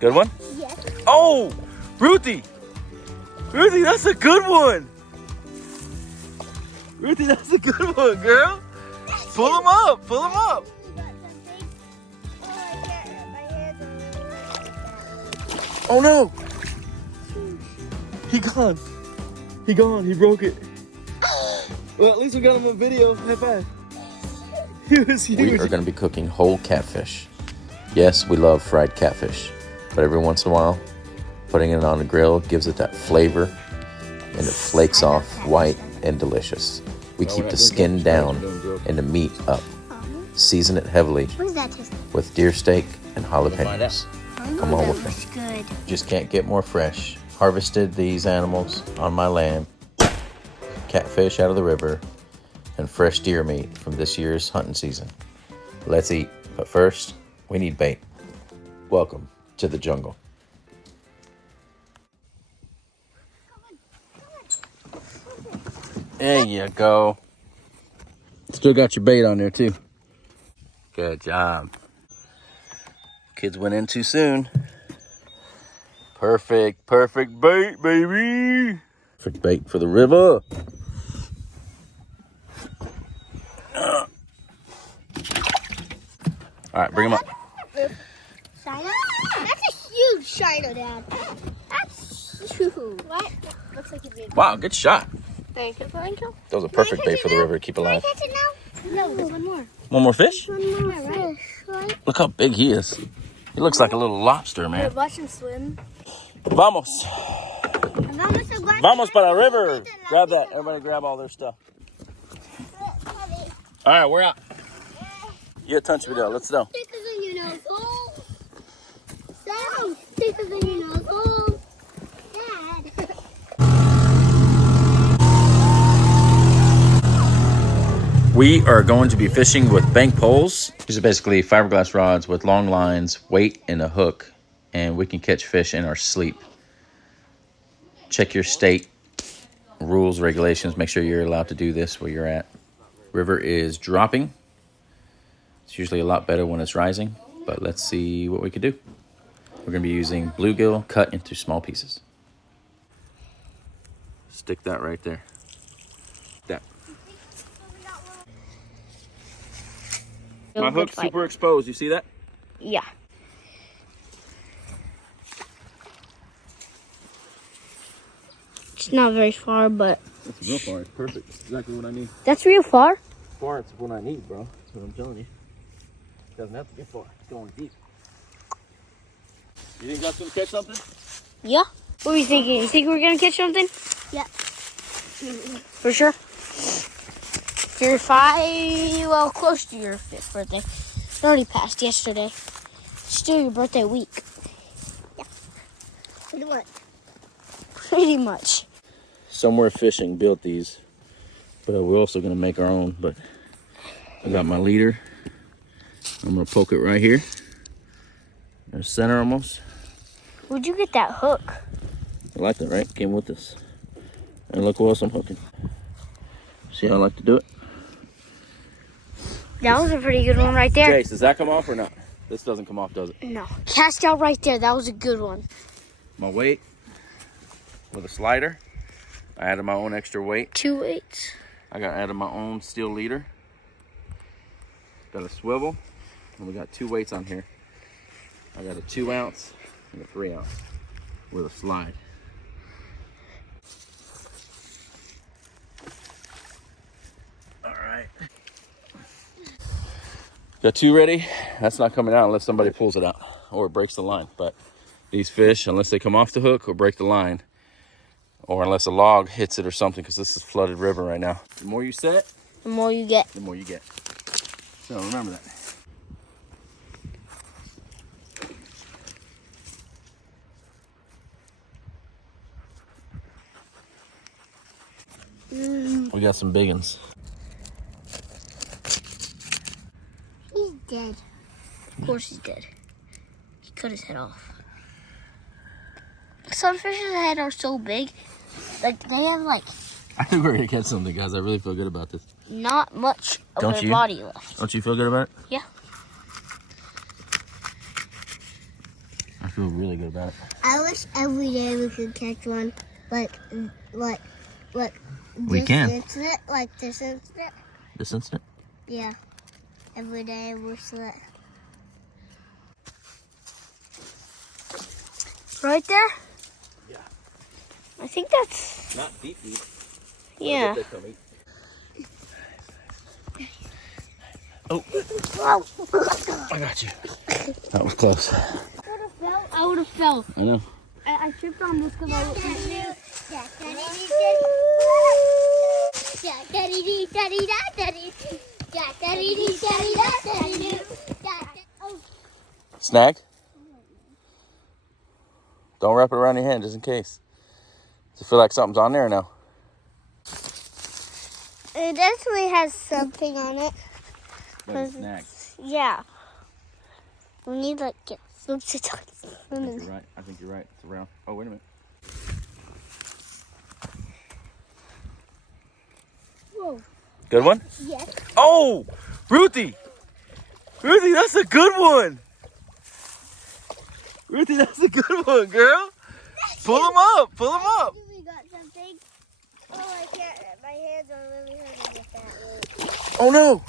Good one? Yes. Oh, Ruthie! Ruthie, that's a good one! Ruthie, that's a good one, girl! Pull him up! Pull him up! Oh no! He gone! He gone! He broke it! Well, at least we got him on video. High five! He was huge. We are going to be cooking whole catfish. Yes, we love fried catfish, but every once in a while, putting it on the grill gives it that flavor, and it flakes off white and delicious. We keep the skin down and the meat up. Season it heavily with deer steak and jalapenos. Come on with me. Good. Just can't get more fresh. Harvested these animals on my land. Catfish out of the river and fresh deer meat from this year's hunting season. Let's eat, but first, we need bait. Welcome to the jungle. There you go. Still got your bait on there too. Good job. Kids went in too soon. Perfect bait, baby. Perfect bait for the river. All right, bring them up. Shiner? That's a huge shiner, Dad. That's huge. What? Looks like a big one. Wow, good shot. Thank you. That was a perfect bait for the river to keep alive. Can I catch it now? No, there's one more. One more fish? One more fish, right? Look how big he is. He looks like a little lobster, man. Watch him swim. Vamos. Vamos para the river. Grab that. Everybody grab all their stuff. All right, we're out. You touch video. Let's go. Thicker than your nose hole. Sam, thicker than your nose hole. Dad. We are going to be fishing with bank poles. These are basically fiberglass rods with long lines, weight, and a hook, and we can catch fish in our sleep. Check your state rules, regulations. Make sure you're allowed to do this where you're at. River is dropping. It's usually a lot better when it's rising, but let's see what we can do. We're going to be using bluegill cut into small pieces. Stick that right there. That. My hook's super exposed. You see that? Yeah. It's not very far, but... That's real far. It's perfect. It's exactly what I need. That's real far? Far, it's what I need, bro. That's what I'm telling you. It doesn't have to get far. It's going deep. You think that's going to catch something? Yeah. What are you thinking? You think we're going to catch something? Yeah. For sure? You're close to your 5th birthday. It already passed yesterday. Still your birthday week. Yeah. Pretty much. Pretty much. Somewhere Fishing built these, but we're also going to make our own. But I got my leader. I'm going to poke it right here. In the center almost. Where'd you get that hook? I like that, right? Came with us. And look what else I'm hooking. See how I like to do it? That was a pretty good one right there. Jace, does that come off or not? This doesn't come off, does it? No. Cast out right there. That was a good one. My weight with a slider. I added my own extra weight. 2 weights. I added my own steel leader. Got a swivel. And we got 2 weights on here. I got a 2 ounce and a 3 ounce with a slide. All right. Got 2 ready. That's not coming out unless somebody pulls it out or it breaks the line. But these fish, unless they come off the hook or break the line, or unless a log hits it or something, because this is flooded river right now. The more you set, the more you get. The more you get. So remember that. We got some big ones. He's dead. Of course he's dead. He cut his head off. Sunfish's head are so big. Like, they have, like... I think we're going to catch something, guys. I really feel good about this. Not much of their body left. Don't you feel good about it? Yeah. I feel really good about it. I wish every day we could catch one, like We this can. instant, like this instant. This instant? Yeah, every day I wish that. Right there? Yeah. I think that's... Not deep. Yeah. Oh. I got you. That was close. I would have fell. I know. I tripped on this because I was... Snag? Don't wrap it around your hand just in case. Does it feel like something's on there or no? It definitely has something on it. Snag. Yeah. We need to get some to I think you're right. I think you're right. It's around. Oh, wait a minute. Whoa. Good one? Yes. Oh! Ruthie! Ruthie, that's a good one! Ruthie, that's a good one, girl! Pull them up! Pull them up! We got something. Oh, I can't. My hands are really hurting with that. Oh no!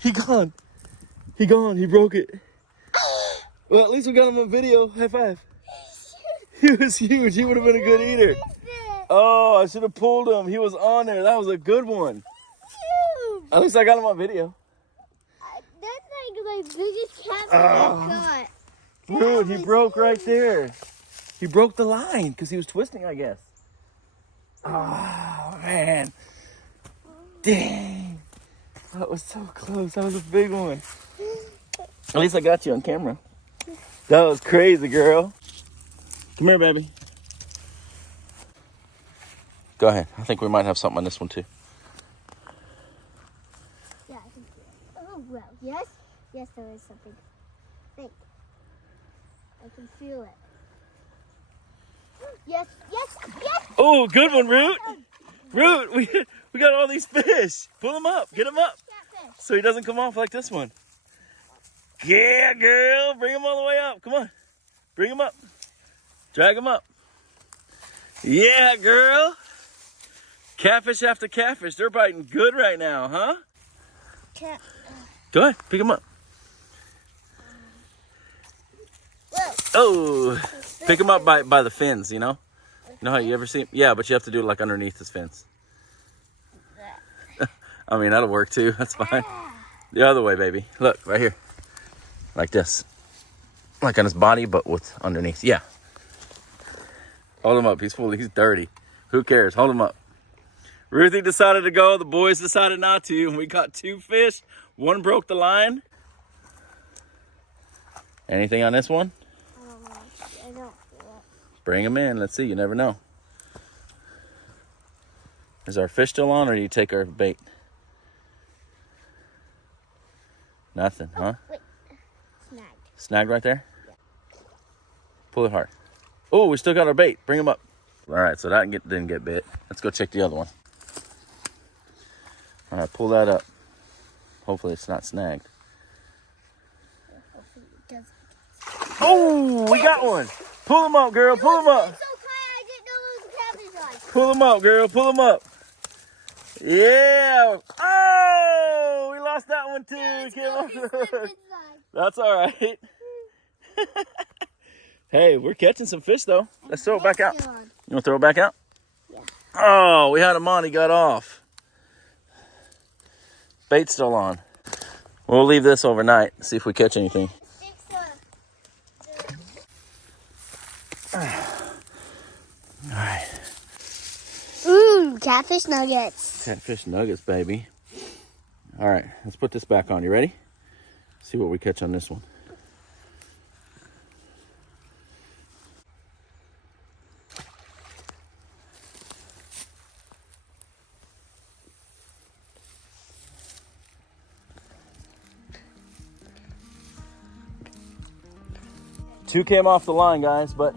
He gone. He gone. He broke it. Well, at least we got him on video. High five. He was huge. He would have been a good eater. Oh, I should have pulled him. He was on there. That was a good one. At least I got him on video. That's like my biggest catfish I caught. Dude, he broke right there. He broke the line because he was twisting, I guess. Oh, man. Dang. That was so close. That was a big one. At least I got you on camera. That was crazy, girl. Come here, baby. Go ahead. I think we might have something on this one, too. Yeah, I can feel it. Oh, well, yes. Yes, there is something. Think. I can feel it. Yes, yes, yes. Oh, good one, Root. Root, we got all these fish. Pull them up. Get them up. Catfish. So he doesn't come off like this one. Yeah, girl. Bring him all the way up. Come on. Bring him up. Drag him up. Yeah, girl. Catfish after catfish. They're biting good right now, huh? Go ahead. Pick him up. Whoa. Oh. Pick him up by the fins, you know? You know how you ever see him? Yeah, but you have to do it like underneath his fins. I mean, that'll work too. That's fine. The other way, baby. Look, right here. Like this. Like on his body, but with underneath. Yeah. Hold him up. He's full. He's dirty. Who cares? Hold him up. Ruthie decided to go. The boys decided not to. And we caught 2 fish. One broke the line. Anything on this one? I don't feel it. Bring him in. Let's see. You never know. Is our fish still on, or do you take our bait? Nothing, huh? Wait. Snagged. Snagged right there? Yeah. Pull it hard. Oh, we still got our bait. Bring him up. All right, so that didn't get bit. Let's go check the other one. All right, pull that up. Hopefully it's not snagged. Oh, we got one. Pull him up, girl. Pull him up. So I didn't know there was a catfish on. Pull him up, girl. Pull him up. Yeah. Oh, we lost that one too. We came off the hook. That's all right. Hey, we're catching some fish though. Let's throw it back out. You want to throw it back out? Yeah. Oh, we had him on. He got off. Bait's still on. We'll leave this overnight. See if we catch anything. All right. Catfish nuggets. Catfish nuggets, baby. All right, let's put this back on. You ready? See what we catch on this one. Two came off the line, guys, but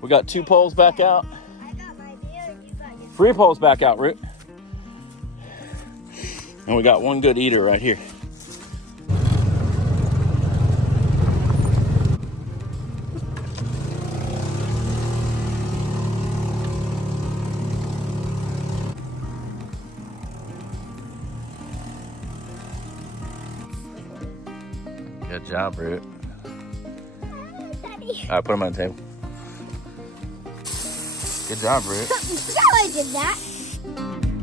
we got 2 poles back out. I got my beer and you got your... 3 poles back out, Root. And we got one good eater right here. Good job, Root. Alright, put them on the table. Good job, Root. Yeah, I did that.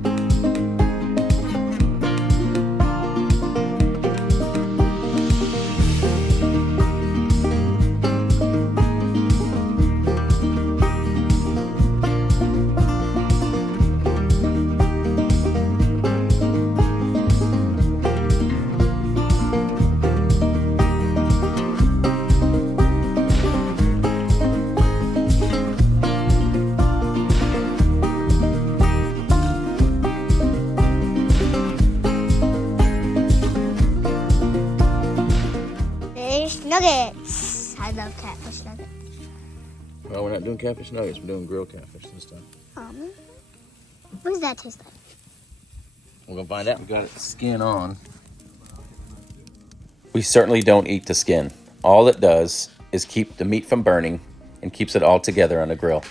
Fish nuggets. I love catfish nuggets. Well, we're not doing catfish nuggets. We're doing grilled catfish this time. What does that taste like? We're gonna find out. We got its skin on. We certainly don't eat the skin. All it does is keep the meat from burning and keeps it all together on the grill.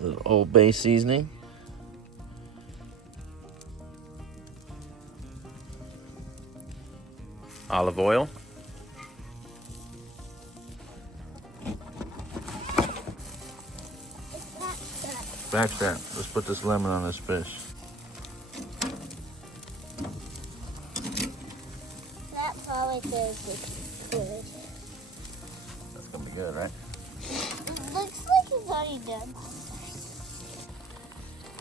A little Old Bay seasoning. Olive oil. Backstrap. Let's put this lemon on this fish. That probably tastes good. That's gonna be good, right? It looks like it's already done.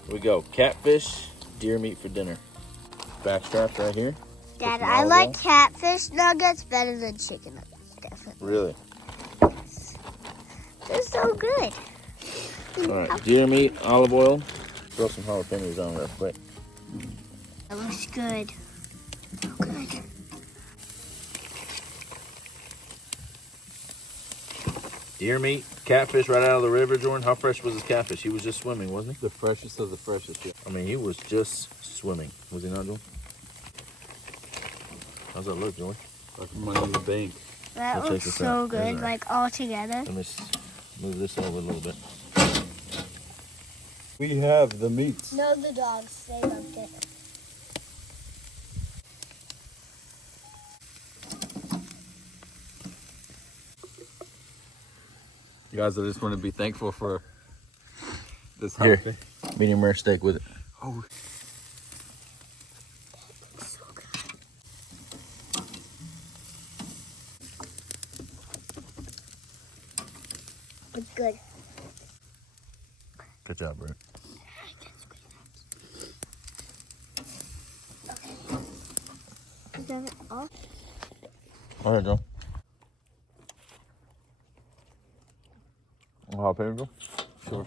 Here we go. Catfish, deer meat for dinner. Backstraps right here. Dad, I like catfish nuggets better than chicken nuggets, definitely. Really? They're so good. All right, deer meat, olive oil. Throw some jalapenos on real quick. It looks good. So good. Deer meat, catfish right out of the river, Jordan. How fresh was his catfish? He was just swimming, wasn't he? The freshest of the freshest. Yeah. I mean, he was just swimming. Was he not, Jordan? How's that look, Jordan? Like money in the bank. That So check looks this so out. good, There's our- like all together. Let me move this over a little bit. We have the meats. No, the dogs, they loved it. You guys, I just want to be thankful for this Here. holiday. Medium rare steak with it. Oh, So good. It's good. Good job, Brent. Is that all? All right, Joe. Jalapeno, Joe? sure.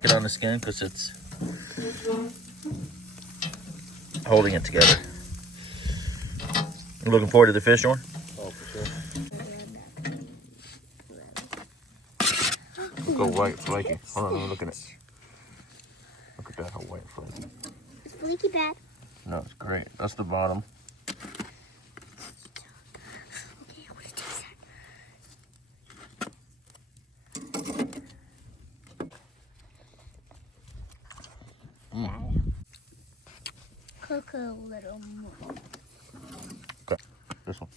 Get on the skin because it's holding it together. You looking forward to the fish, Jordan? Oh, for sure. Look how white, flaky. Hold on, let me look at it. Look at that, how white, flaky. It's flaky bad. No, it's great. That's the bottom. Okay, I want to taste that. Cook a little more. Okay, this one.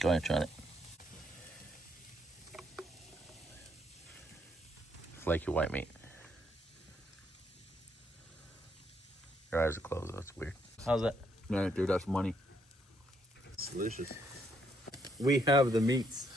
Go ahead and try it. Flaky white meat. Your eyes are closed. That's weird. How's that? Man, dude, that's money. It's delicious. We have the meats.